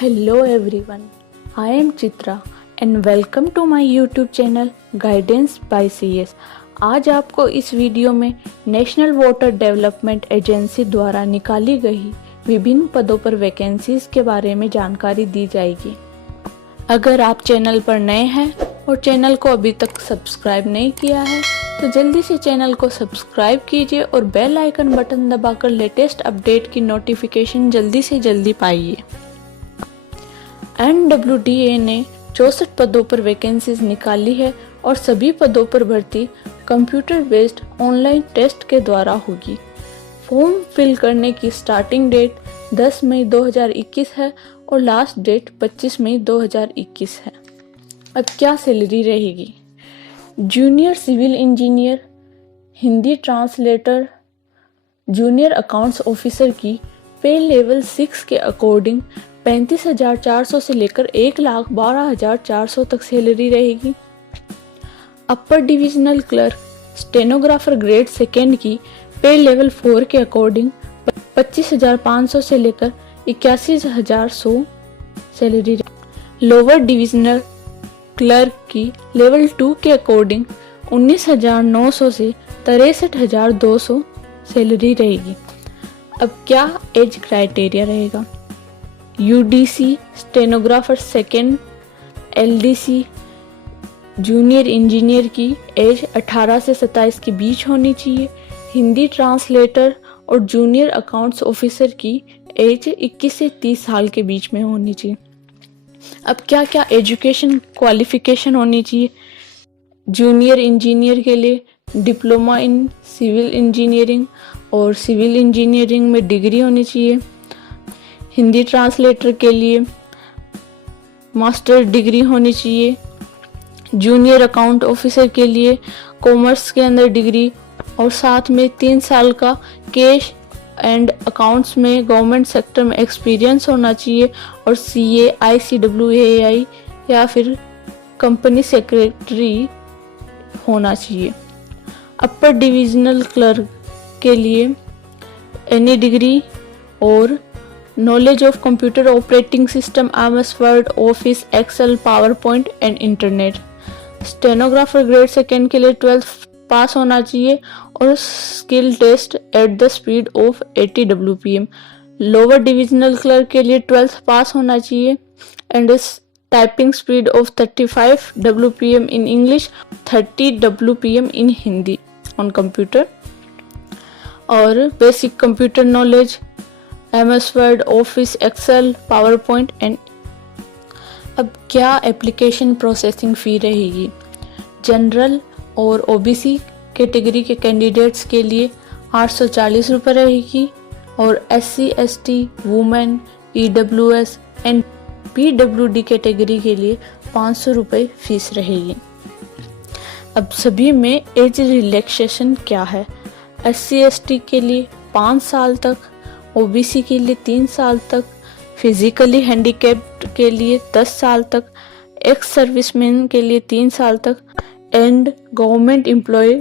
Hello everyone, I am Chitra and welcome to my YouTube channel Guidance by CS। आज आपको इस video में national water development agency द्वारा निकाली गई विभिन्न पदों पर वैकेंसीज के बारे में जानकारी दी जाएगी। अगर आप चैनल पर नए हैं और चैनल को अभी तक सब्सक्राइब नहीं किया है तो जल्दी से चैनल को सब्सक्राइब कीजिए और बेल आइकन बटन दबाकर लेटेस्ट अपडेट की नोटिफिकेशन जल्दी से जल्दी पाइए। NWDA ने 64 पदों पर वैकेंसीज निकाली है और सभी पदों पर भर्ती कंप्यूटर बेस्ड ऑनलाइन टेस्ट के द्वारा होगी। फॉर्म फिल करने की स्टार्टिंग डेट 10 मई 2021 है और लास्ट डेट 25 मई 2021 है। अब क्या सैलरी रहेगी? Junior civil engineer, Hindi translator, junior accounts officer की पे लेवल 6 के अकॉर्डिंग 35,400 से लेकर 1,12,400 तक सैलरी रहेगी। Upper divisional clerk, stenographer grade second की पे लेवल 4 के अकॉर्डिंग 25,500 से लेकर 81,100 सैलरी। लोअर डिविजनल क्लर्क की लेवल 2 के अकॉर्डिंग 19,900 से 63,200 सैलरी रहेगी। अब क्या एज क्राइटेरिया रहेगा? UDC stenographer second, LDC junior engineer की एज 18 से 27 के बीच होनी चाहिए। हिंदी ट्रांसलेटर और जूनियर अकाउंट्स ऑफिसर की एज 21 से 30 साल के बीच में होनी चाहिए। अब क्या क्या एजुकेशन क्वालिफिकेशन होनी चाहिए? जूनियर इंजीनियर के लिए डिप्लोमा इन सिविल इंजीनियरिंग और सिविल इंजीनियरिंग में डिग्री होनी चाहिए। हिंदी ट्रांसलेटर के लिए मास्टर डिग्री होनी चाहिए। जूनियर अकाउंट ऑफिसर के लिए कॉमर्स के अंदर डिग्री और साथ में 3 साल का कैश एंड अकाउंट्स में गवर्नमेंट सेक्टर में एक्सपीरियंस होना चाहिए और CA, ICWAI या फिर कंपनी सेक्रेटरी होना चाहिए। अपर डिविजनल क्लर्क के लिए एनी डिग्री और knowledge of computer operating system, MS Word, Office, Excel, PowerPoint and internet. Stenographer grade second के लिए 12th पास होना चाहिए और skill test at the speed of 80 WPM। Lower divisional clerk के लिए 12th पास होना चाहिए and typing speed of 35 WPM in English, 30 WPM in Hindi on computer. और basic computer knowledge, MS Word, Office, Excel, PowerPoint and. अब क्या application processing fee रहेगी? General और OBC category के कैंडिडेट्स के लिए 840 रुपये रहेगी और SC, ST, women, EWS and PWD category के लिए 500 रुपये फीस रहेगी। अब सभी में एज रिलैक्सेशन क्या है? SC, ST के लिए 5 साल तक, OBC के लिए 3 साल तक, फिजिकली हैंडीकैप्ड के लिए 10 साल तक, एक्स सर्विसमैन के लिए 3 साल तक and government employ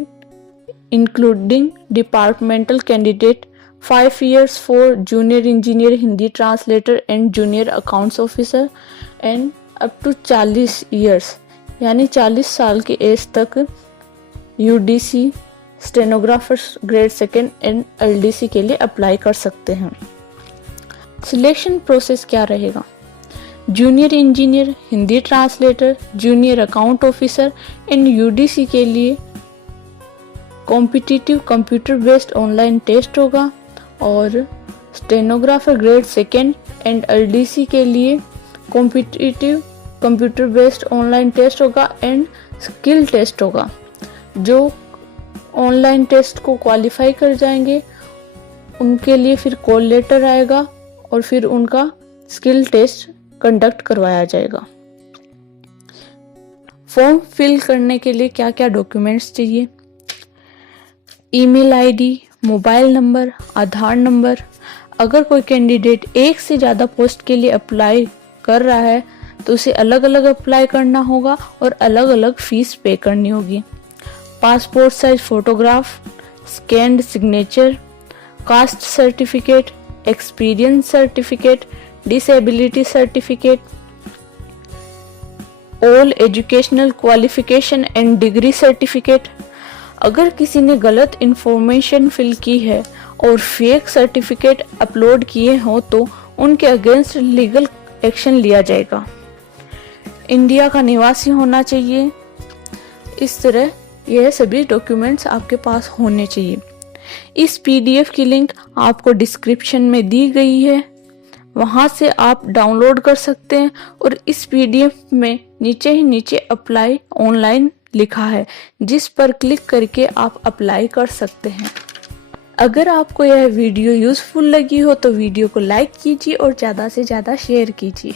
including departmental candidate 5 years for junior engineer, Hindi translator and junior accounts officer and up to 40 years यानी 40 साल की एज तक UDC stenographers grade second and LDC के लिए अप्लाई कर सकते हैं। सिलेक्शन प्रोसेस क्या रहेगा? Junior engineer, Hindi translator, junior account officer and UDC के लिए competitive computer based online test होगा और stenographer grade second and LDC के लिए competitive computer based online test होगा एंड स्किल टेस्ट होगा। जो ऑनलाइन टेस्ट को क्वालिफाई कर जाएंगे उनके लिए फिर कॉल लेटर आएगा और फिर उनका स्किल टेस्ट कंडक्ट करवाया जाएगा। फॉर्म फिल करने के लिए क्या क्या डॉक्यूमेंट्स चाहिए? ईमेल ID, मोबाइल नंबर, आधार नंबर। अगर कोई कैंडिडेट एक से ज़्यादा पोस्ट के लिए अप्लाई कर रहा है तो उसे अलग अलग अप्लाई करना होगा और अलग अलग फीस पे करनी होगी। Passport size photograph, scanned signature, caste certificate, experience certificate, disability certificate, all educational qualification and degree certificate. अगर किसी ने गलत इंफॉर्मेशन फिल की है और फेक सर्टिफिकेट अपलोड किए हों तो उनके अगेंस्ट लीगल एक्शन लिया जाएगा। इंडिया का निवासी होना चाहिए। इस तरह यह सभी डॉक्यूमेंट्स आपके पास होने चाहिए। इस पीडीएफ की लिंक आपको डिस्क्रिप्शन में दी गई है, वहां से आप डाउनलोड कर सकते हैं और इस पीडीएफ में नीचे अप्लाई ऑनलाइन लिखा है, जिस पर क्लिक करके आप अप्लाई कर सकते हैं। अगर आपको यह वीडियो यूजफुल लगी हो तो वीडियो को लाइक कीजिए और ज़्यादा से ज़्यादा शेयर कीजिए।